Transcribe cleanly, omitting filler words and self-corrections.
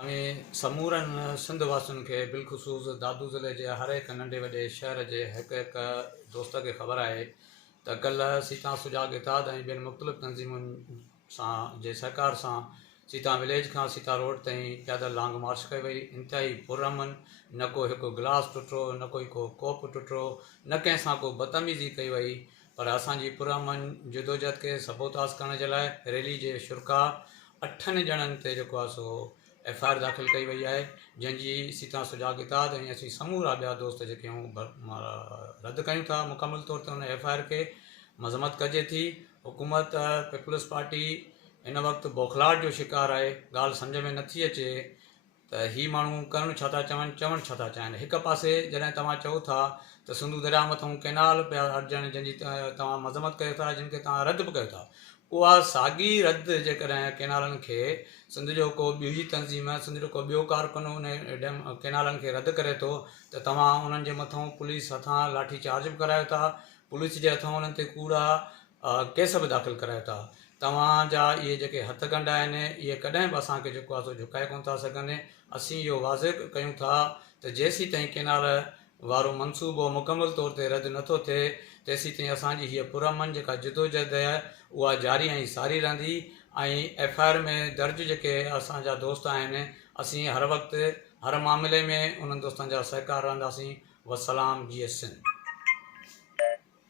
समूरनि सिंध वासियुनि खे बिलख़ुसूस दादू ज़िले जे हर हिकु नंढे वॾे शहर जे हिकु हिकु दोस्त खे ख़बर आहे त कल्ह सीता सुजाॻ इताद ऐं ॿियनि मुख़्तलिफ़ तंज़ीमुनि सां जे सहकार सां सीता विलेज खां सीता रोड ताईं पैदल लॉन्ग मार्च कई वई। इंतिहाई पुरअमन, न को हिकु गिलास टुटो, न कोई को कोप टुटो, न कंहिं सां को बदतमीज़ी कई वई। पर असांजी पुरअमन जदोजहद खे सबोताज़ करण जे लाइ रैली जे शुरका 8 ॼणनि ते जेको आहे सो FIR दाख़िल कई वई आहे, जंहिंजी सीता सुजाॻ इताद ऐं असीं समूरा ॿिया दोस्त जेके रद्द कयूं था मुकमल तौर ते उन FIR खे मज़म्मत कजे थी। हुकूमत पीपल्स पार्टी हिन वक़्तु बौखलाहट जो शिकार आहे। ॻाल्हि सम्झ में नथी अचे त ही माण्हू करणु छा था चवनि, चवणु छा था चाहिनि। हिकु पासे जॾहिं तव्हां चओ था त सिंधु दरिया मथां कैनाल पिया अर्जन जंहिंजी तव्हां मज़म्मत कयो था, जिन खे तव्हां रद्द बि कयो था, उहा साॻी रद्द जेकॾहिं कैनालनि खे सिंध जो को ॿी तंज़ीम, सिंध जो को ॿियो कारकुन उन डैम कैनालनि खे रद्द करे थो त तव्हां उन्हनि जे मथां पुलिस हथां लाठी चार्ज बि करायो था, पुलिस जे हथां उन्हनि ते कूड़ा केस बि दाख़िल करायो था। तव्हांजा इहे जेके हथ गंढ आहिनि इहे कॾहिं बि असांखे जेको आहे सो झुकाए कोन था सघनि। असीं इहो वाज़िह कयूं था त जेसीं ताईं कैनाल वारो मनसूबो मुकमल तौर ते रद्द नथो थिए तेसीं ताईं असांजी हीअ पुरअमन जेका जदोजहद आहे उहा जारी ऐं सारी रहंदी। ऐं FIR में दर्ज जेके असांजा दोस्त आहिनि, असीं हर वक़्तु हर मामले में उन्हनि दोस्तनि जा सहकार रहंदासीं। वसलाम, GS सिंध।